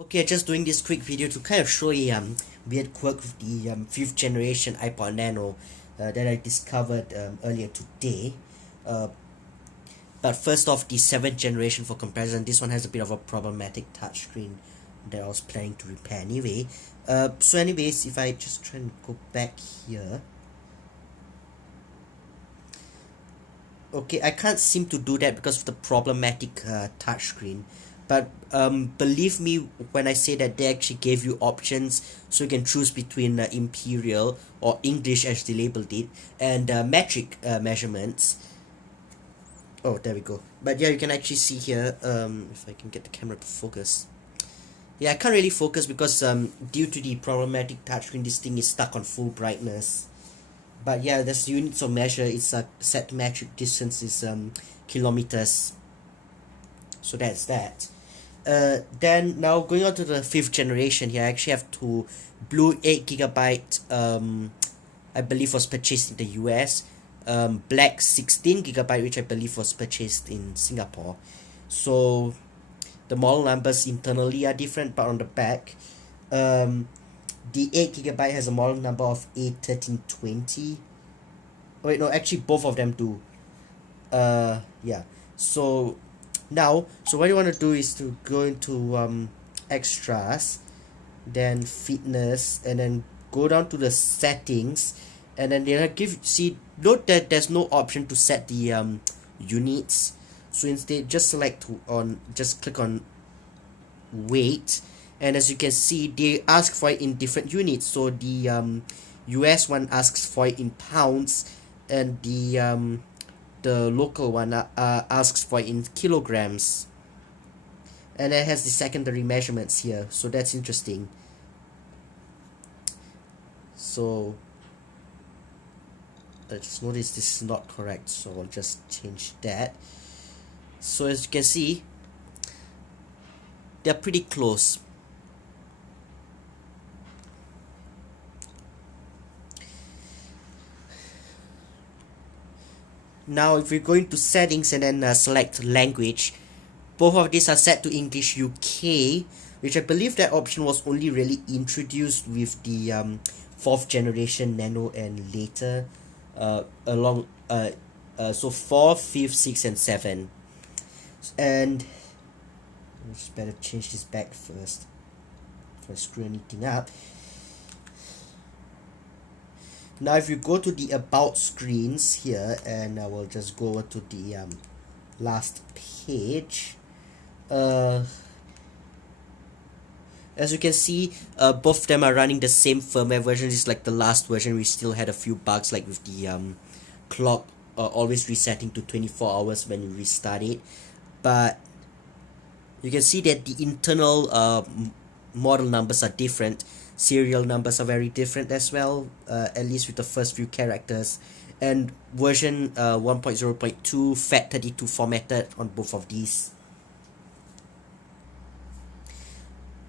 Okay, just doing this quick video to kind of show a weird quirk with the 5th generation iPod Nano that I discovered earlier today. Uh, but first off, the 7th generation for comparison, this one has a bit of a problematic touchscreen that I was planning to repair anyway. So anyways, if I just try and go back here. Okay, I can't seem to do that because of the problematic touchscreen. But believe me when I say that they actually gave you options, so you can choose between imperial or English as they labeled it, and metric measurements. Oh, there we go. But yeah, you can actually see here, if I can get the camera to focus. Yeah, I can't really focus because due to the problematic touchscreen, this thing is stuck on full brightness. But yeah, there's units of measure. It's a set metric distance is kilometers. So that's that. Then now going on to the 5th generation here, I actually have two blue 8GB. I believe was purchased in the US. Black 16GB, which I believe was purchased in Singapore. So the model numbers internally are different, but on the back, the 8GB has a model number of A1320. Oh, wait, no, actually both of them do. Yeah. So now, so what you want to do is to go into extras, then fitness, and then go down to the settings, and then they'll note that there's no option to set the units. So instead, just click on weight, and as you can see, they ask for it in different units. So the US one asks for it in pounds, and the local one asks for it in kilograms, and it has the secondary measurements here. So that's interesting. So I just noticed this is not correct, so I'll just change that. So as you can see, they're pretty close. Now if we're going to settings and then select language, both of these are set to English UK, which I believe that option was only really introduced with the 4th generation Nano and later so 4, 5, 6 and 7. And I just better change this back first if I screw anything up. Now if you go to the about screens here, and I will just go over to the last page, as you can see, both of them are running the same firmware version. It's like the last version, we still had a few bugs, like with the clock always resetting to 24 hours when you restart it. But you can see that the internal model numbers are different. Serial numbers are very different as well, at least with the first few characters. And version 1.0.2 FAT32 formatted on both of these.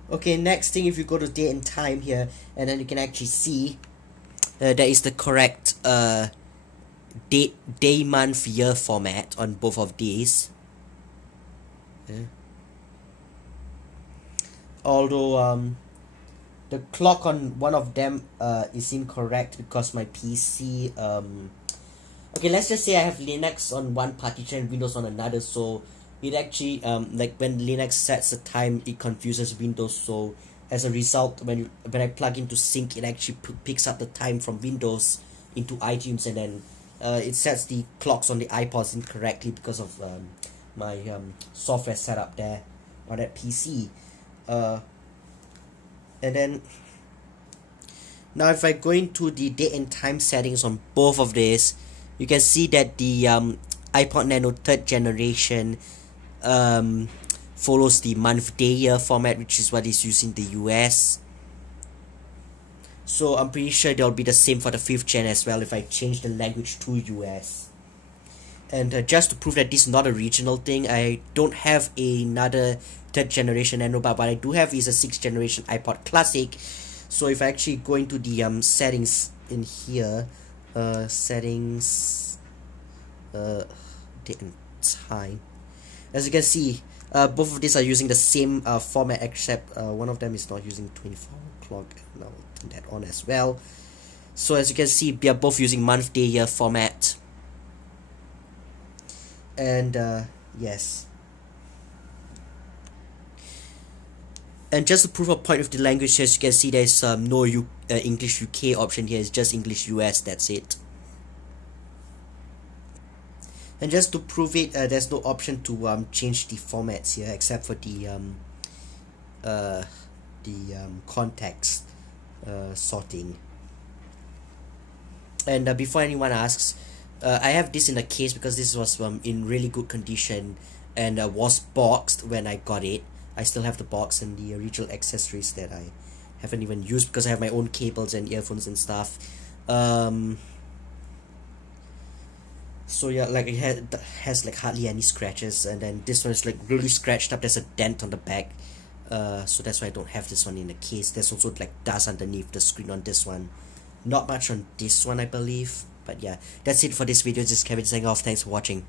Okay, next thing, if you go to date and time here, and then you can actually see that is the correct date, day, month, year format on both of these. Although the clock on one of them is incorrect because my PC okay, let's just say I have Linux on one partition and Windows on another, so it actually like when Linux sets the time, it confuses Windows. So as a result, when I plug into sync, it actually picks up the time from Windows into iTunes, and then it sets the clocks on the iPods incorrectly because of my software setup there on that PC. And then now if I go into the date and time settings on both of these, you can see that the iPod Nano 3rd generation follows the month day year format, which is what is used in the US. So I'm pretty sure they'll be the same for the 5th gen as well if I change the language to US. And just to prove that this is not a regional thing, I don't have another 3rd generation Nano, but what I do have is a 6th generation iPod Classic. So if I actually go into the settings in here, settings, date and time, as you can see, Both of these are using the same format, except one of them is not using 24 clock. Now I'll turn that on as well. So as you can see, we are both using month, day, year format. And yes. And just to prove a point with the language, as you can see, there's no English UK option here. It's just English US. That's it. And just to prove it, there's no option to change the formats here, except for the context sorting. And before anyone asks, I have this in a case because this was in really good condition and was boxed when I got it. I still have the box and the original accessories that I haven't even used because I have my own cables and earphones and stuff. So yeah, like it has like hardly any scratches, and then this one is like really scratched up. There's a dent on the back, so that's why I don't have this one in the case. There's also like dust underneath the screen on this one. Not much on this one, I believe. But yeah, that's it for this video. This is Kevin saying off. Thanks for watching.